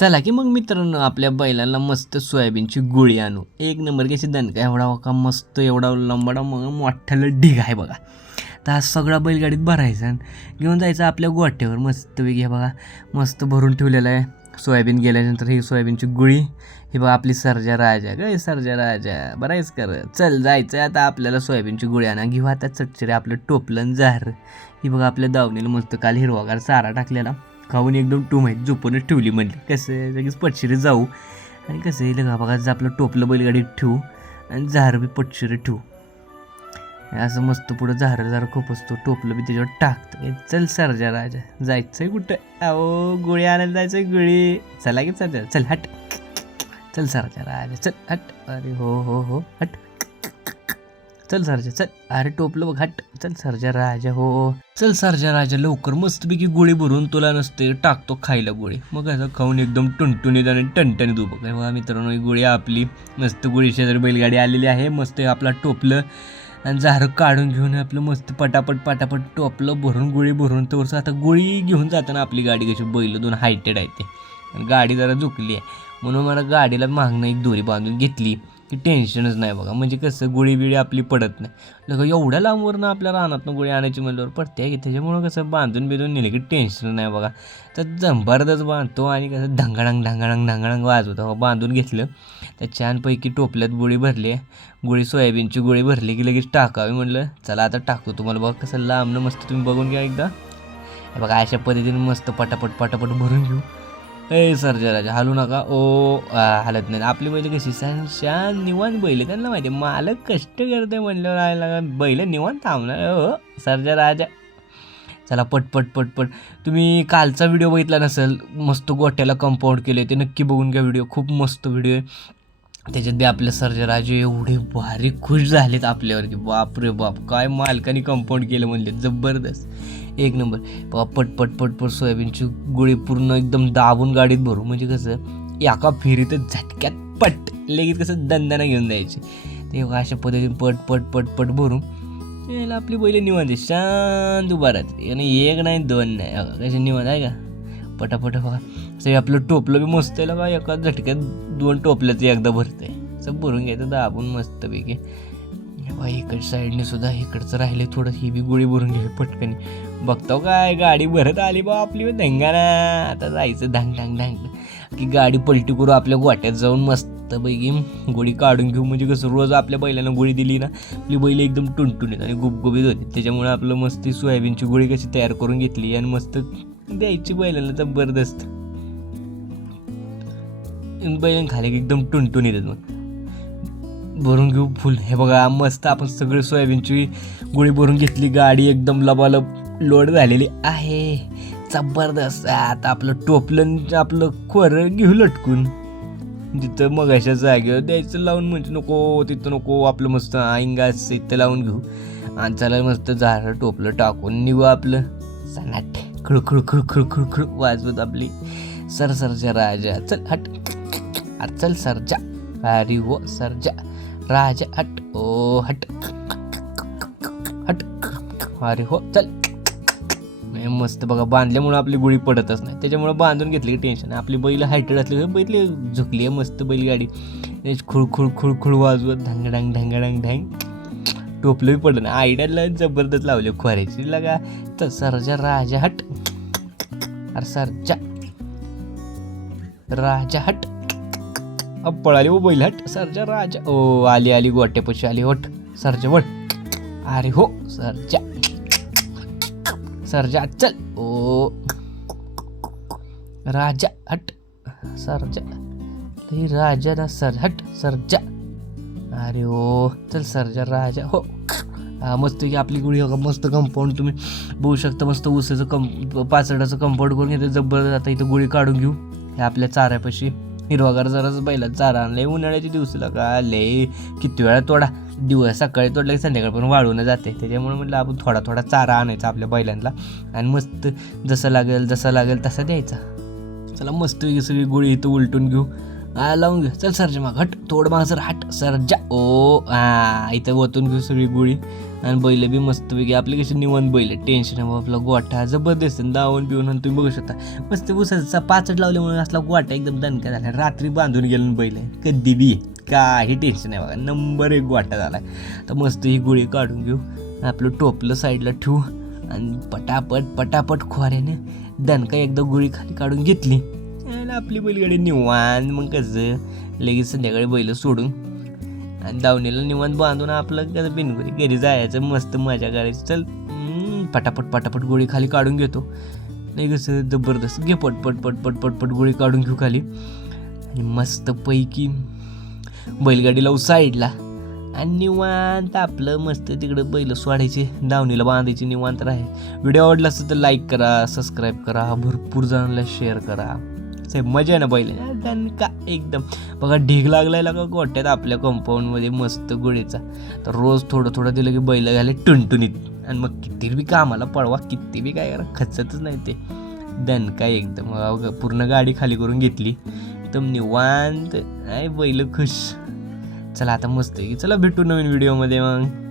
चला की मग मित्रांनो आपल्या बैलांना मस्त सोयाबीनची गोळी आणू. एक नंबर कशी दणका एवढा का मस्त एवढा लंबडा मग मोठ्याला ढीग आहे बघा. तर हा सगळा बैलगाडीत भरायचा आणि घेऊन जायचं आपल्या गोठ्यावर. मस्त वेगळी बघा मस्त भरून ठेवलेलं आहे. सोयाबीन गेल्यानंतर ही सोयाबीनची गुळी. ही बघा आपली सर्जा राजा काय सर्जा राजा. बरं कर चल जायचं आहे आता आपल्याला सोयाबीनची गुळी आणा. घेऊ आता चटचिरे आपलं टोपलं आणि जार ही बघा आपल्या दावणीला मस्त काल हिरवागार चारा टाकलेला. खाऊन एकदम टू माहीत झोपूनच ठेवली म्हणली. कसं आहे, लगेच पटशिरी जाऊ. आणि कसं येईल का बघा जर आपलं टोपलं बैलगाडीत ठेवू आणि झार बी पटशिरे ठेवू. असं मस्त पुढं झार झार खूप असतो टोपलं बी त्याच्यावर टाकतो. चल सरजा राजा जायचंय कुठं? अहो गोळी आणायला जायचंय गोळी. चला की सरजा चल हट. चल सरजा राजा चल हट. अरे हो हो हो हट. चल सरजा चल. अरे टोपलं बघ हट. चल सरजा राजा हो. चल सरजा राजा लवकर. मस्तपैकी गोळी भरून तुला नसते टाकतो खायला गोळी. मग असं खाऊन एकदम टुणटुणीत आणि टणटणीत उभं. काय बघा मित्रांनो ही गोळी आपली. मस्त गोळी शेजारी बैलगाडी आलेली आहे. मस्त आपला टोपलं. आणि झारं काढून घेऊन आपलं मस्त पटापट पटापट टोपलं भरून गोळी भरून. तर आता गोळी घेऊन जाताना आपली गाडी कशी बैल दोन हायटेड आहे ते. आणि गाडी जरा झुकली आहे. म्हणून मला गाडीला मागणं एक दोरी बांधून घेतली. की टेन्शनच नाही बघा. म्हणजे कसं गोळी बिळी आपली पडत नाही. लग एवढ्या लांबवरनं आपल्या रानातनं गोळी आणायची म्हणल्यावर पडते की त्याच्यामुळं कसं बांधून बिधून नेलं की टेन्शन नाही बघा. तर जंबारदच बांधतो आणि कसं ढंगाडंग ढंगाडंग ढंगाडंग वाजवतो. बांधून घेतलं. तर छानपैकी टोपल्यात गोळी भरली. आहे गोळी सोयाबीनची गोळी भरली की लगेच टाकावी म्हणलं. चला आता टाकतो तुम्हाला बघा कसं लांबनं मस्त तुम्ही बघून घ्या एकदा. बघा अशा पद्धतीने मस्त पटापट पटापट भरून घेऊ. ए सरजा राजा हालू नका. ओ हालत नाही. आपली बैल कशी? शान शान निवांत बैल. त्यांना माहिती मालक कष्ट करते म्हणल्यावर राहायला का बैल निवांत थांबणार हो. सरजा राजा चला पटपट पटपट तुम्ही कालचा व्हिडिओ बघितला नसेल मस्त गोट्याला कंपाऊंड केले ते नक्की बघून घ्या व्हिडिओ. खूप मस्त व्हिडिओ आहे. त्याच्यात बी आपले सर्जराजे एवढे भारी खुश झालेत आपल्यावर की बाप रे बाप काय मालकाने कंपाऊंड केलं म्हणले जबरदस्त. एक नंबर. पटपट पटपट पट सोयाबीनची गोळी पूर्ण एकदम दाबून गाडीत भरू. म्हणजे कसं एका फेरीतच झटक्यात पट लगेच कसं दंदाना घेऊन द्यायची ते अशा पद्धतीने पट पट पट पट भरून यायला आपली बैल निवांत शांत उभा राहते. आणि एक नाही दोन नाही. बघा कसे निवांत आहे का? पटापट बघा. असं आपलं टोपलं बी मस्त आहे का एका झटक्यात दोन टोपल्याचं एकदा भरतंय. असं भरून घ्यायचं दाबून मस्तपैकी. बा इकडच्या साईडने सुद्धा इकडचं राहिले थोडं. ही बी गोळी भरून घ्यावी पटकन. बघतो काय गाडी भरत आली बा आपली धंगाना आता जायचं धांग धांग धांग. की गाडी पलटी करू आपल्या गोट्यात जाऊन मस्तपैकी गोळी काढून घेऊ. म्हणजे कसं रोज आपल्या बैलांना गोळी दिली ना आपली बैल एकदम टुणटुणीत आणि गुबगुबीत होती. त्याच्यामुळे आपलं मस्त सोयाबीनची गोळी कशी तयार करून घेतली आणि मस्त द्यायची बैलाला जबरदस्त बैलन खाली एकदम टुनटून येतात मग. भरून घेऊ फुल. हे बघा मस्त आपण सगळे सोयाबीनची गोळी भरून घेतली. गाडी एकदम लबालब लोड झालेली आहे. जबरदस्त. आता आपलं टोपलं आपलं खोर घेऊ लटकून. जिथं मग अशा जागेवर द्यायचं लावून म्हणजे नको तिथं नको आपलं मस्त आईंगास इथं लावून घेऊ. आणि चला मस्त झाडं टोपलं टाकून निघू आपलं. सनाट खळखळ खळखळ खळखळ वाजवत आपली सर राजा. चल हट. अरे चल सरजा. अरे हो सरजा. राजा हट. ओ हट. हट. अरे हो चल. मस्त बघा बांधल्यामुळं आपली गोळी पडतच नाही. त्याच्यामुळं बांधून घेतली टेन्शन आपली बैल हायटेड असली बैल झुकली आहे मस्त बैलगाडी. त्याची खुळखुळ खुळखुळ वाजवत ढंगडांग ढंगडांग ढंग टोपलं पडलं पडलं आयडियाला जबरदस्त लावले. खोऱ्याची लगा. तर सरजा राजा हट. अरे सरजा. राजा हट. पळाली ओ बैल हट. सरजा राजा. ओ आली आली. गोट्यापाशी आली. हट. सरजा वळ. अरे हो सरजा. सरजा चल. ओ. राजा हट. सरजा. राजा ना सर हट. सरजा. अरे ओ हो, चल सरजा राजा. हो. मस्त की आपली गुढी बघा मस्त कंपाऊंड तुम्ही बघू शकता मस्त ऊसाचं कं पाचडाचं कंपाऊंड करून घेते जबरदस्त आता इथं गुळी काढून घेऊ. हे आपल्या चाऱ्यापाशी. हिरवागार जराच बैला चारा आणलाय. उन्हाळ्याच्या दिवसाला का लय. किती वेळा तोडा. दिवस सकाळी तोडला की संध्याकाळपर्यंत वाळून जाते. त्याच्यामुळे म्हटलं आपण थोडा थोडा चारा आणायचा आपल्या बैलांना. आणि मस्त जसं लागेल जसं लागेल तसा द्यायचा. चला मस्त सगळी गोळी इथं उलटून घेऊ. लावून घेऊ? चल सरजा मग हट. थोडं मग सर हट. सरजा. ओ हा इथं ओतून घेऊ सगळी गोळी. आणि बैल बी मस्तपैकी आपले कसे निवंत बैल. टेन्शन आहे आपला गोठा जबरदस्त दावून पिऊन आणि तुम्ही बघू शकता. मस्त उसाचा पाचट लावल्यामुळे असला गोठा एकदम दणका झाला. रात्री बांधून गेलं बैल. कधी बी. काही टेन्शन नाही बघा. नंबर एक गोठा झाला. तर मस्त ही गोळी काढून घेऊ. आपलं टोपलं साईडला ठेवू. आणि पटापट पटापट खोऱ्याने दणका एकदा गोळी खाली काढून घेतली. आणि आपली बैलगाडी निवांत मग कसं? लगेच संध्याकाळी बैल सोडून. आणि दावणीला निवांत बांधून आपलं कसं बिनगुरी घरी जायचं मस्त मजा करायची. चल पटापट पटापट गोळी खाली काढून घेतो. नाही कसं जबरदस्त. घे पट पट पट पट पट पट गोळी काढून घेऊ खाली. आणि मस्तपैकी बैलगाडी लावू साईडला. आणि निवांत आपलं मस्त तिकडं बैल सोडायचे दावणीला बांधायचे निवांत राहे व्हिडिओ आवडला असेल तर लाईक करा सबस्क्राईब करा. भरपूर जणांना शेअर करा. साहेब मजा आहे ना बैल? दणका एकदम. बघा ढीग लागलाय का गोट्यात आपल्या कंपाऊंडमध्ये मस्त गोळीचा. तर रोज थोडं थोडं दिलं की बैल घाले टुणटुणीत. आणि मग किती बी कामाला पळवा किती बी काय करा खचतच नाही ते. दणका एकदम. पूर्ण गाडी खाली करून घेतली. एकदम निवांत. आहे बैल खुश. चला आता मस्त आहे. की चला भेटू नवीन व्हिडिओमध्ये मग.